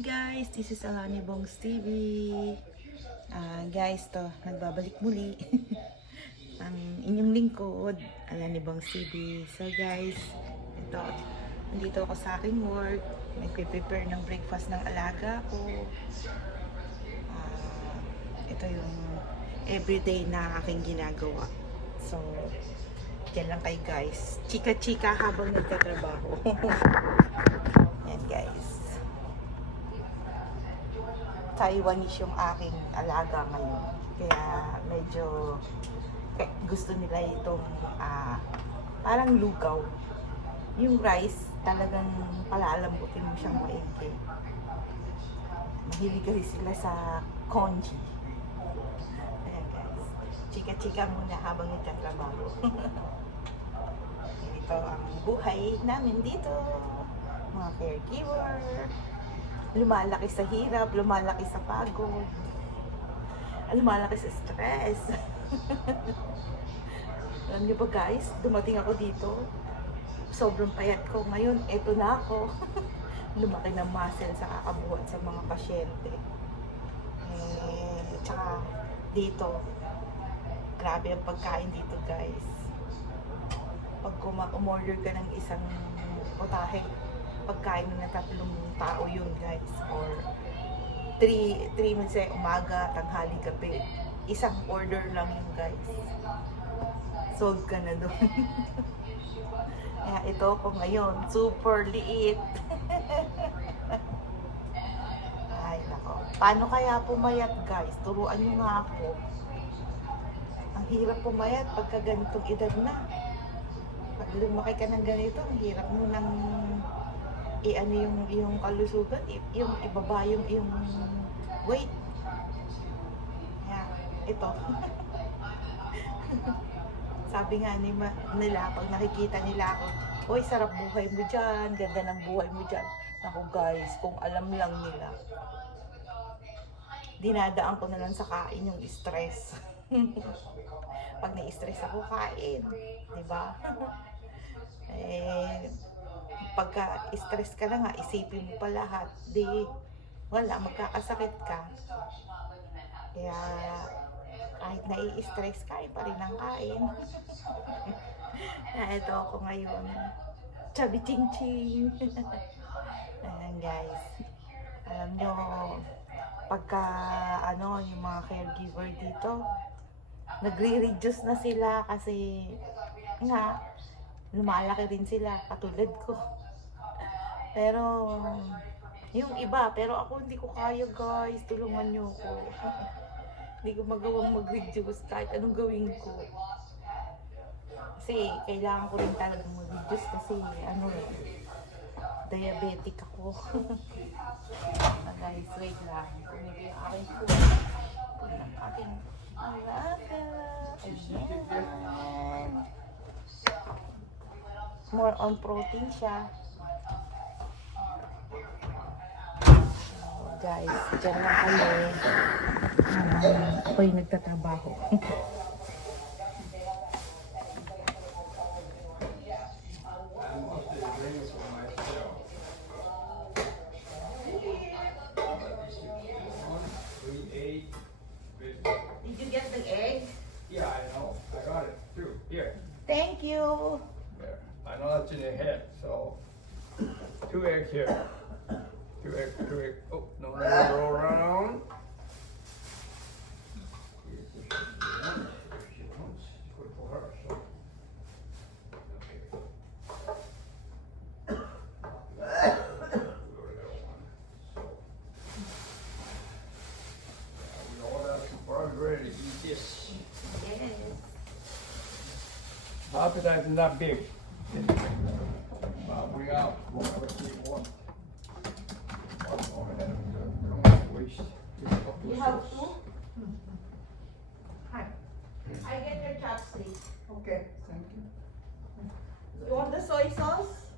guys, this is Alani Bongs TV. Guys, to nagbabalik muli ang inyong lingkod, Alani Bongs TV. So guys, ito, nandito ako sa aking work. Nagpe-prepare ng breakfast ng alaga ko. Ito yung everyday na aking ginagawa. So, yan lang kayo guys. Chika-chika habang nagtatrabaho. Yan guys. Taiwanese yung aking alaga ngayon. Kaya medyo gusto nila itong parang lugaw. Yung rice, talagang palalambutin mo siyang maigi. Mahilig kasi sila sa congee. Ayan guys. Chika-chika muna habang nagtatrabaho. Ito ang buhay namin dito. Mga caregiver. Lumalaki sa hirap, lumalaki sa pagod, lumalaki sa stress. Alam niyo ba guys, dumating ako dito, sobrang payat ko. Ngayon, eto na ako. Lumaki ng muscle sa kakabuhat sa mga pasyente. Tsaka dito, grabe ang pagkain dito guys. Pag umorder ka ng isang putahe, pagkain ng tatlong tao yun guys, or 3 meals umaga, tanghali, gabi, isang order lang yun guys, sold ka na doon. Kaya ito ako ngayon, super liit. Ay nako, paano kaya pumayat guys? Turuan nyo nga ako. Ang hirap pumayat pagka ganitong edad na. Pag lumaki ka ng ganito, ang hirap mo nang ano yung kalusugan, yung ibaba yung weight. Kaya ito. Sabi nga nila, pag nakikita nila ako, "Hoy, sarap buhay mo dyan, ganda ng buhay mo dyan." Naku guys, kung alam lang nila, dinadaan ko na lang sa kain yung stress. Pag na-stress ako, kain, diba? Pagka stress ka na nga, isipin mo pa lahat, di wala, magkakasakit ka. Kaya kahit nai-stress, kain pa rin ang kain. Ito ako ngayon, chubby ching ching. Ayan guys, alam nyo, pagka yung mga caregiver dito, nagre-reduce na sila kasi nga lumalaki rin sila katulad ko. Pero yung iba, pero ako hindi ko kaya guys, tulungan nyo ako. Hindi ko magawang mag-reduce kahit anong gawin ko. Kasi kailangan ko rin talaga mag-reduce kasi diabetic ako. Guys, wait lang. Kumigay yung aking food. Ang aking alaga. Ayan. More on protein siya. Guys, dyan lang kami. Ako yung nagtatrabaho. Did you get the egg? Yeah, I know. I got it too. Here. Thank you. There. I know that's in your head, so 2 eggs here. 2 eggs, 2 eggs. Oh, no, go around. She wants good for her, so. We all have some far ready to eat this. Yes. The appetite is not big. But we out. Whatever we want. You have two? Hi. I get your chopstick. Okay, thank you. You want the soy sauce?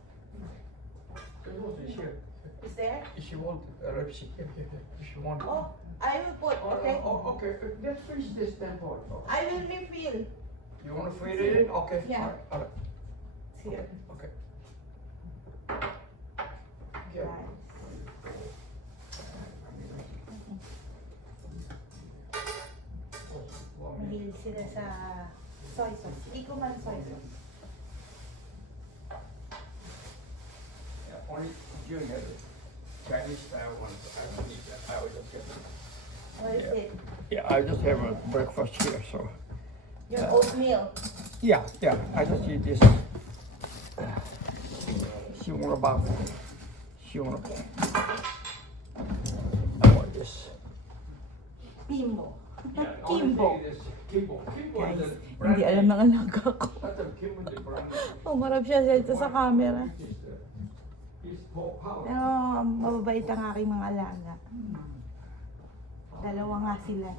Is here. Is there? If you want recipe, if you want. Oh, I will put, okay? Oh, okay. Let's finish this then for it. I will refill. You want to feed it in? Okay. Yeah. All right. It's here. Okay. Yeah. Guys. Mahilig sila sa soy sauce. Hindi ko man soy sauce. Yeah, only June has it. Chinese style ones. I don't need that. I always just get them. What is it? Yeah, I just have a breakfast here, so. Your oatmeal. Yeah, I just eat this. Humorabang. Humorabang. I want this. Bimbo. Yeah, the only Kimbo. thing is Kimbo. Kimbo is Guys, the hindi brand alam name. ng alaga ko. That's a Kimbo the brand name. Umarap siya dito sa camera. It's more power. Pero mababait ang aking mga alaga. Dalawa nga sila.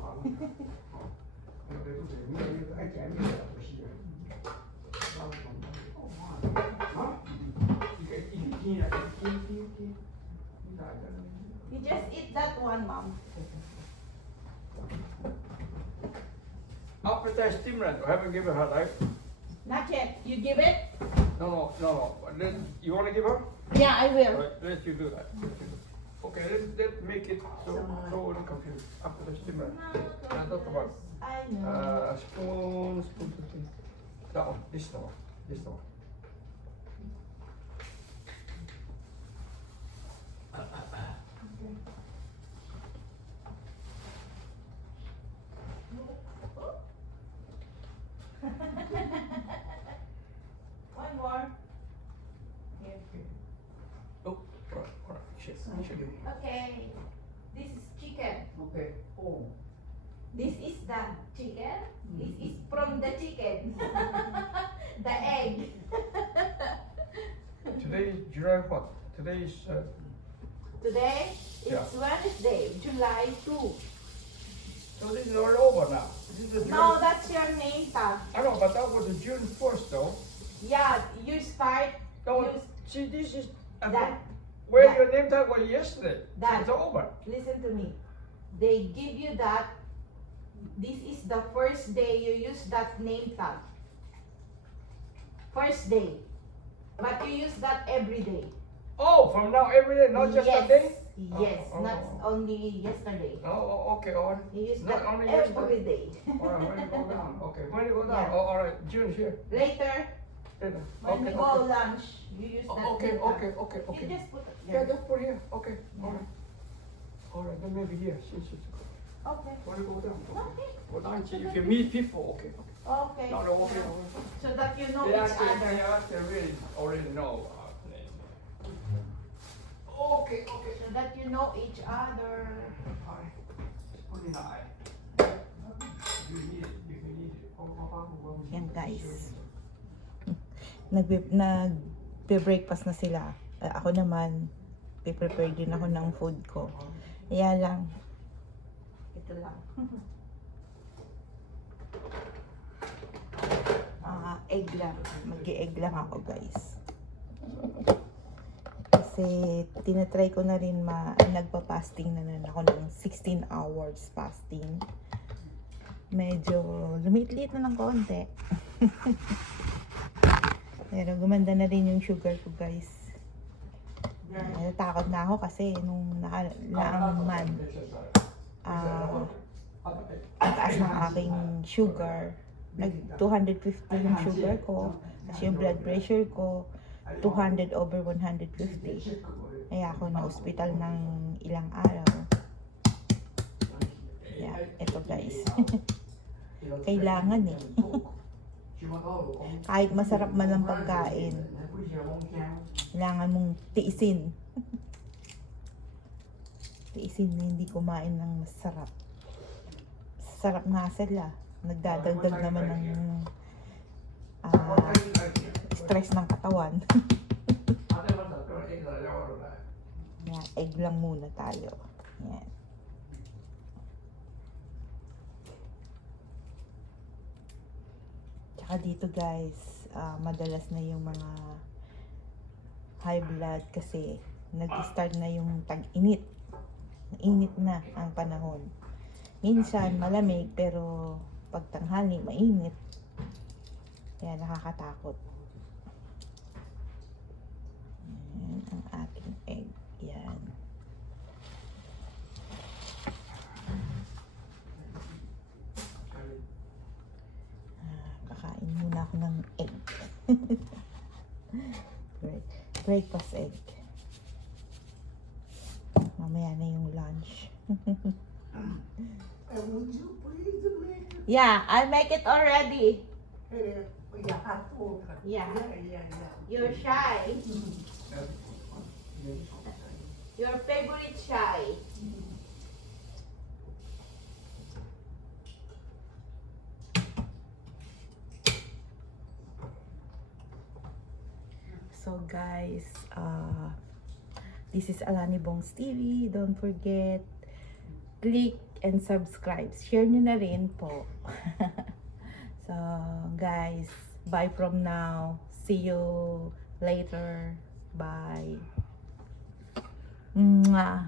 You just eat that one, Mom. Appetite stimulant. I haven't given her, right? Not yet. You give it? No. Then you want to give her? Yeah, I will. Alright, let you do that. Okay, let's make it so confused. Appetite stimulant. That's not the one. I know. Spoon. That one. This one. One more. Here. Oh, alright. Shit. Okay. This is chicken. Okay. Oh. This is the chicken. This is from the chicken. The egg. Today is July what? Today is Today Yeah. it's Wednesday, July 2. so this is all over now. This is the June. No, that's your name tag. I know, but that was the June 1st though. Yeah, you start. No, You, see, this is That. where That. your name tag was yesterday. That. It's over. listen to me. They give you that. This is the first day you use that name tag. First day. But you use that every day. Oh, from now every day, not just yes. a day. Yes, Oh, not oh. only yesterday. Oh, okay, all right. You use Not that only every day. All right, when you go down. Okay, when you go down. Yeah. Oh, all right. June here. Later, Later. when we Okay, go okay. lunch, you use that Oh, okay, name tag. okay, okay, You okay. just put it Yeah, there. just put here. Okay, all right. All right, then maybe here since it's Okay. when you go down. Okay. Go down. If you meet people, okay. Okay. No, okay. So that you know They each actually, other. they actually really already know. Okay. So that you know each other. Alright. Put it high. You need it. You need it. Yan guys. Nagbe-breakfast na sila. Ako naman, prepare din ako ng food ko. Kaya lang, ito lang. Egg lang. Mag-egg lang ako guys. Kasi tinatry ko na rin nagpa-fasting na ako ng 16 hours fasting. Medyo lumit-lit na ng konti. Pero gumanda na rin yung sugar ko guys. Natakot na ako kasi nung nakalaang man ang taas ng aking sugar. Nag 250 yung sugar ko. Kasi yung blood pressure ko 200 over 150. Kaya ako na ospital ng ilang araw. Yeah, eto guys. Kailangan eh. Kahit masarap man lang pagkain, kailangan mong tiisin. Tiisin na hindi kumain ng masarap. Sarap nga sila. Nagdadagdag naman ng stress ng katawan. Yan, egg lang muna tayo. Yan. Tsaka dito guys, madalas na yung mga high blood kasi nag-start na yung tag-init. Init na ang panahon. Minsan malamig pero pag tanghali mainit. Kaya nakakatakot. Yan ang ating egg. Yan. ng egg. Breakfast egg. Mamaya na yung lunch. Would you please make it? Yeah, I'll make it already. Yeah, I told her. Yeah. Yeah. You're shy. Your favorite shy. So guys, this is Alani Bongs TV. Don't forget, click and subscribe. Share nyo na rin po. So guys, bye from now. See you later. Bye. Mwah.